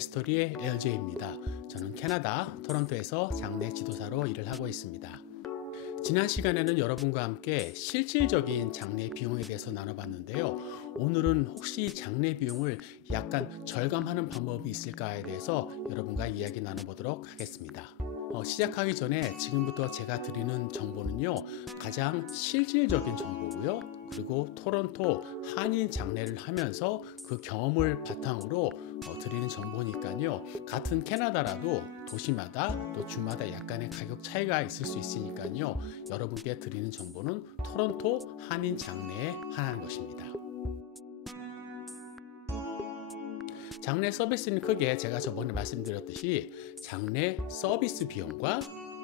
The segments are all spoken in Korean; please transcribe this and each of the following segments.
장례스토리의 LJ입니다. 저는 캐나다 토론토에서 장례 지도사로 일을 하고 있습니다. 지난 시간에는 여러분과 함께 실질적인 장례 비용에 대해서 나눠봤는데요. 오늘은 혹시 장례 비용을 약간 절감하는 방법이 있을까에 대해서 여러분과 이야기 나눠보도록 하겠습니다. 시작하기 전에 지금부터 제가 드리는 정보는요, 가장 실질적인 정보고요. 그리고 토론토 한인 장례를 하면서 그 경험을 바탕으로 드리는 정보니까요. 같은 캐나다라도 도시마다 또 주마다 약간의 가격 차이가 있을 수 있으니까요. 여러분께 드리는 정보는 토론토 한인 장례에 한한 것입니다. 장례 서비스는 크게 제가 저번에 말씀드렸듯이 장례 서비스 비용과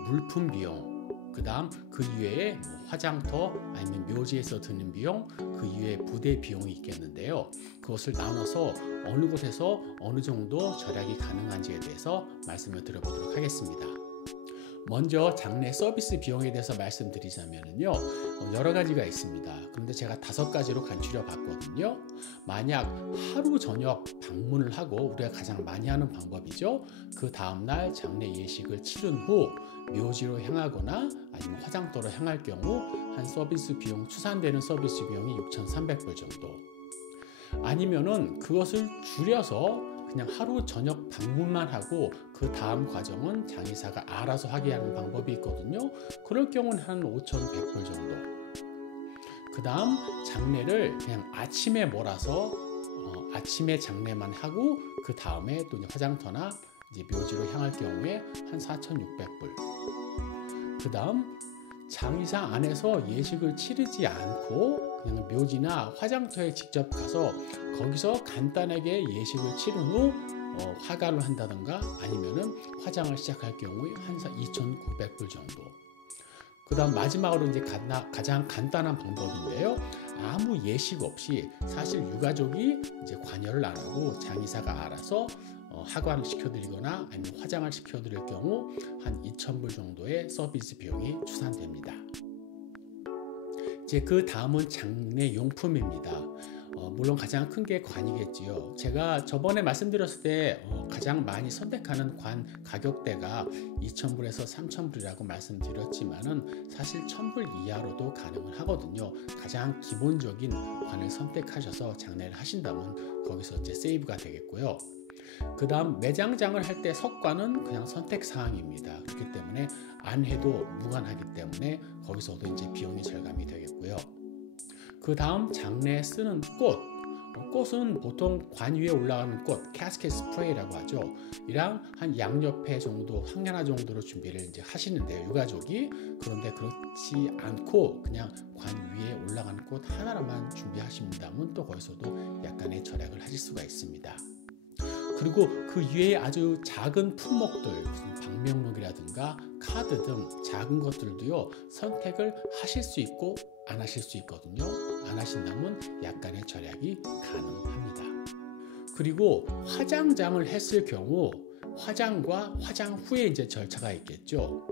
물품 비용, 그 다음 그 이외에 화장터 아니면 묘지에서 드는 비용, 그 이외에 부대 비용이 있겠는데요. 그것을 나눠서 어느 곳에서 어느 정도 절약이 가능한지에 대해서 말씀을 드려보도록 하겠습니다. 먼저 장례 서비스 비용에 대해서 말씀드리자면요, 여러 가지가 있습니다. 그런데 제가 5가지로 간추려 봤거든요. 만약 하루 저녁 방문을 하고 우리가 가장 많이 하는 방법이죠. 그 다음날 장례 예식을 치른 후 묘지로 향하거나 아니면 화장터로 향할 경우 한 서비스 비용, 추산되는 서비스 비용이 6,300불 정도. 아니면은 그것을 줄여서 그냥 하루 저녁 방문만 하고 그 다음 과정은 장의사가 알아서 하게 하는 방법이 있거든요. 그럴 경우는 한 5,100불 정도. 그 다음 장례를 그냥 아침에 몰아서 아침에 장례만 하고 그 다음에 또 이제 화장터나 이제 묘지로 향할 경우에 한 4,600불. 그 다음 장의사 안에서 예식을 치르지 않고 그냥 묘지나 화장터에 직접 가서 거기서 간단하게 예식을 치른 후 화가를 한다던가 아니면은 화장을 시작할 경우에 한 2,900불 정도. 그 다음 마지막으로 이제 가장 간단한 방법인데요. 아무 예식 없이 사실 유가족이 이제 관여를 안 하고 장의사가 알아서 하관을 시켜드리거나 아니면 화장을 시켜드릴 경우 한 2,000불 정도의 서비스 비용이 추산됩니다. 이제 그 다음은 장례 용품입니다. 물론 가장 큰 게 관이겠지요. 제가 저번에 말씀드렸을 때 가장 많이 선택하는 관 가격대가 2,000불에서 3,000불이라고 말씀드렸지만은 사실 1,000불 이하로도 가능을 하거든요. 가장 기본적인 관을 선택하셔서 장례를 하신다면 거기서 이제 세이브가 되겠고요. 그 다음 매장장을 할 때 석관은 그냥 선택 사항입니다. 그렇기 때문에 안 해도 무관하기 때문에 거기서도 이제 비용이 절감이 되겠고요. 그 다음 장례에 쓰는 꽃은 보통 관 위에 올라가는 꽃, 캐스켓 스프레이라고 하죠. 이랑 한 양옆에 정도, 항야나 정도로 준비를 이제 하시는데요, 유가족이. 그런데 그렇지 않고 그냥 관 위에 올라가는 꽃 하나로만 준비하신다면 또 거기서도 약간의 절약을 하실 수가 있습니다. 그리고 그 이외에 아주 작은 품목들, 방명록이라든가 카드 등 작은 것들도요, 선택을 하실 수 있고 안 하실 수 있거든요. 안 하신다면 약간의 절약이 가능합니다. 그리고 화장장을 했을 경우 화장과 화장 후에 이제 절차가 있겠죠.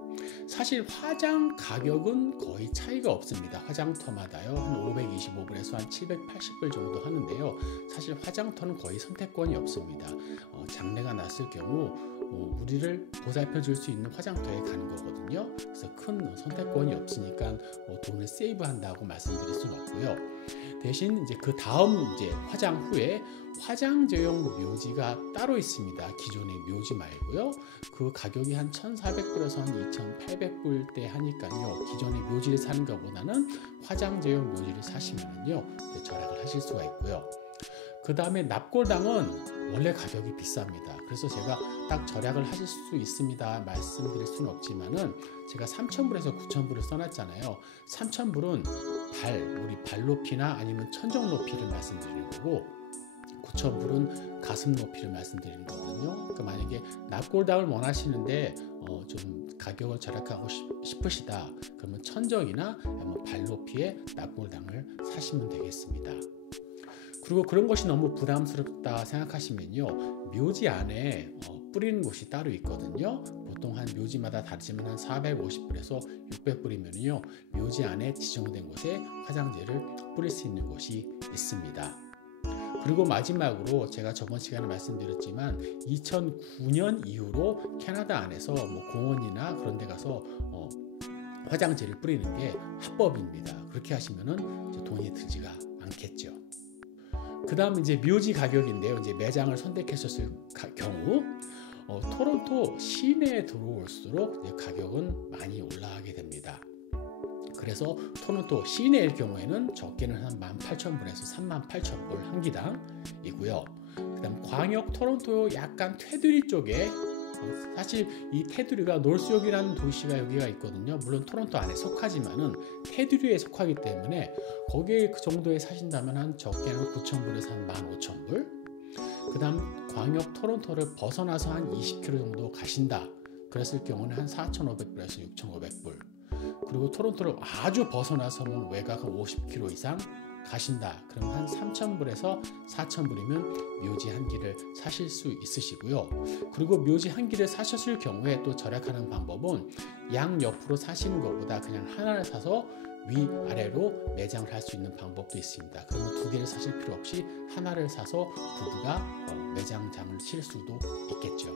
사실 화장 가격은 거의 차이가 없습니다. 화장터마다요, 한 525불에서 한 780불 정도 하는데요. 사실 화장터는 거의 선택권이 없습니다. 장례가 났을 경우 우리를 보살펴 줄 수 있는 화장터에 가는 거거든요. 그래서 큰 선택권이 없으니까 돈을 세이브한다고 말씀드릴 수는 없고요. 대신 이제 그 다음 이제 화장 후에 화장제용 묘지가 따로 있습니다. 기존의 묘지 말고요. 그 가격이 한 1,400불에서 한 2,800불대 하니까요. 기존의 묘지를 사는 것보다는 화장제용 묘지를 사시면요, 절약을 하실 수가 있고요. 그 다음에 납골당은 원래 가격이 비쌉니다. 그래서 제가 딱 절약을 하실 수 있습니다 말씀드릴 수는 없지만은 제가 3,000불에서 9,000불을 써놨잖아요. 3,000불은 우리 발 높이나 아니면 천정 높이를 말씀드리는 거고 9,000불은 가슴 높이를 말씀드리는 거거든요. 그러니까 만약에 납골당을 원하시는데 좀 가격을 절약하고 싶으시다, 그러면 천정이나 발 높이의 납골당을 사시면 되겠습니다. 그리고 그런 것이 너무 부담스럽다 생각하시면요, 묘지 안에 뿌리는 곳이 따로 있거든요. 보통 한 묘지마다 다르지만 한 450불에서 600불이면요, 묘지 안에 지정된 곳에 화장제를 뿌릴 수 있는 곳이 있습니다. 그리고 마지막으로 제가 저번 시간에 말씀드렸지만 2009년 이후로 캐나다 안에서 뭐 공원이나 그런 데 가서 화장지를 뿌리는 게 합법입니다. 그렇게 하시면은 이제 돈이 들지가 않겠죠. 그 다음 이제 묘지 가격인데요. 이제 매장을 선택했었을 경우 토론토 시내에 들어올수록 이제 가격은 많이 올라가게 됩니다. 그래서 토론토 시내일 경우에는 적게는 한 18,000불에서 38,000불 한 기당이고요. 그 다음 광역 토론토 약간 테두리 쪽에 사실 이 테두리가 놀스욕이라는 도시가 여기가 있거든요. 물론 토론토 안에 속하지만은 테두리에 속하기 때문에 거기에 그 정도에 사신다면 한 적게는 9,000불에서 한 15,000불. 그 다음 광역 토론토를 벗어나서 한 20km 정도 가신다. 그랬을 경우는 한 4,500불에서 6,500불. 그리고 토론토를 아주 벗어나서는 외곽 한 50km 이상 가신다. 그럼 한 3,000불에서 4,000불이면 묘지 한 기를 사실 수 있으시고요. 그리고 묘지 한 기를 사셨을 경우에 또 절약하는 방법은 양 옆으로 사시는 것보다 그냥 하나를 사서 위아래로 매장을 할 수 있는 방법도 있습니다. 그러면 두 개를 사실 필요 없이 하나를 사서 부부가 매장장을 칠 수도 있겠죠.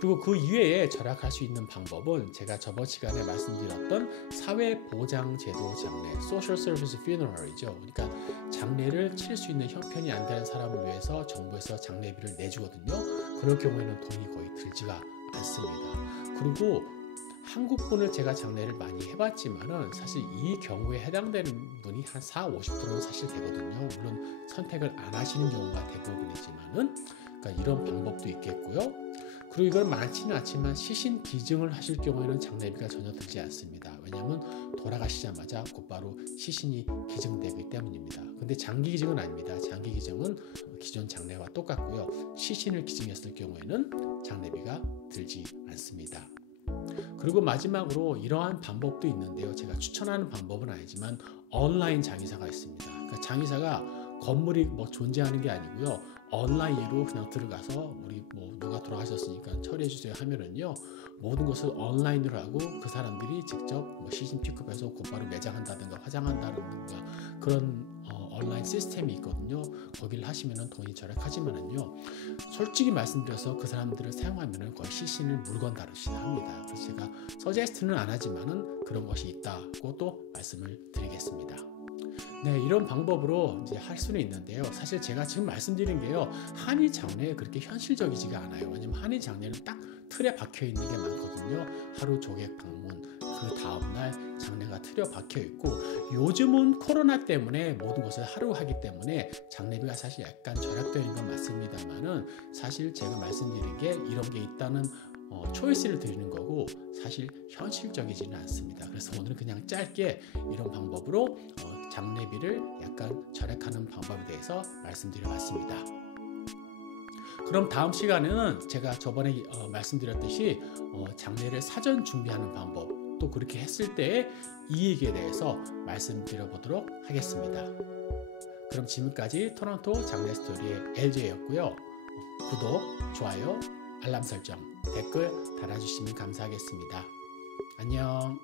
그리고 그 이외에 절약할 수 있는 방법은 제가 저번 시간에 말씀드렸던 사회보장제도 장례, Social Service Funeral이죠. 그러니까 장례를 칠 수 있는 형편이 안 되는 사람을 위해서 정부에서 장례비를 내주거든요. 그럴 경우에는 돈이 거의 들지가 않습니다. 그리고 한국분을 제가 장례를 많이 해봤지만은 사실 이 경우에 해당되는 분이 한 40-50%는 사실 되거든요. 물론 선택을 안 하시는 경우가 대부분이지만은 그러니까 이런 방법도 있겠고요. 그리고 이건 많지는 않지만 시신 기증을 하실 경우에는 장례비가 전혀 들지 않습니다. 왜냐하면 돌아가시자마자 곧바로 시신이 기증되기 때문입니다. 근데 장기 기증은 아닙니다. 장기 기증은 기존 장례와 똑같고요. 시신을 기증했을 경우에는 장례비가 들지 않습니다. 그리고 마지막으로 이러한 방법도 있는데요. 제가 추천하는 방법은 아니지만 온라인 장의사가 있습니다. 그러니까 장의사가 건물이 뭐 존재하는 게 아니고요. 온라인으로 그냥 들어가서 우리 뭐 누가 돌아가셨으니까 처리해 주세요 하면은요 모든 것을 온라인으로 하고 그 사람들이 직접 뭐 시신 픽업해서 곧바로 매장한다든가 화장한다든가 그런 온라인 시스템이 있거든요. 거기를 하시면은 돈이 절약하지만은요 솔직히 말씀드려서 그 사람들을 사용하면은 거의 시신을 물건 다루시나 합니다. 그래서 제가 서제스트는 안 하지만은 그런 것이 있다고 또 말씀을 드리겠습니다. 네, 이런 방법으로 이제 할 수는 있는데요. 사실 제가 지금 말씀드린 게요. 한의 장례에 그렇게 현실적이지가 않아요. 왜냐면 한의 장례는 딱 틀에 박혀 있는 게 많거든요. 하루 조객 방문, 그 다음날 장례가 틀에 박혀 있고 요즘은 코로나 때문에 모든 것을 하루 하기 때문에 장례비가 사실 약간 절약되는 건 맞습니다만은 사실 제가 말씀드린 게 이런 게 있다는 초이스를 드리는 거고 사실 현실적이지는 않습니다. 그래서 오늘은 그냥 짧게 이런 방법으로 장례비를 약간 절약하는 방법에 대해서 말씀드려봤습니다. 그럼 다음 시간에는 제가 저번에 말씀드렸듯이 장례를 사전 준비하는 방법 또 그렇게 했을 때의 이익에 대해서 말씀드려보도록 하겠습니다. 그럼 지금까지 토론토 장례 스토리의 LJ였고요. 구독, 좋아요, 알람 설정, 댓글 달아주시면 감사하겠습니다. 안녕.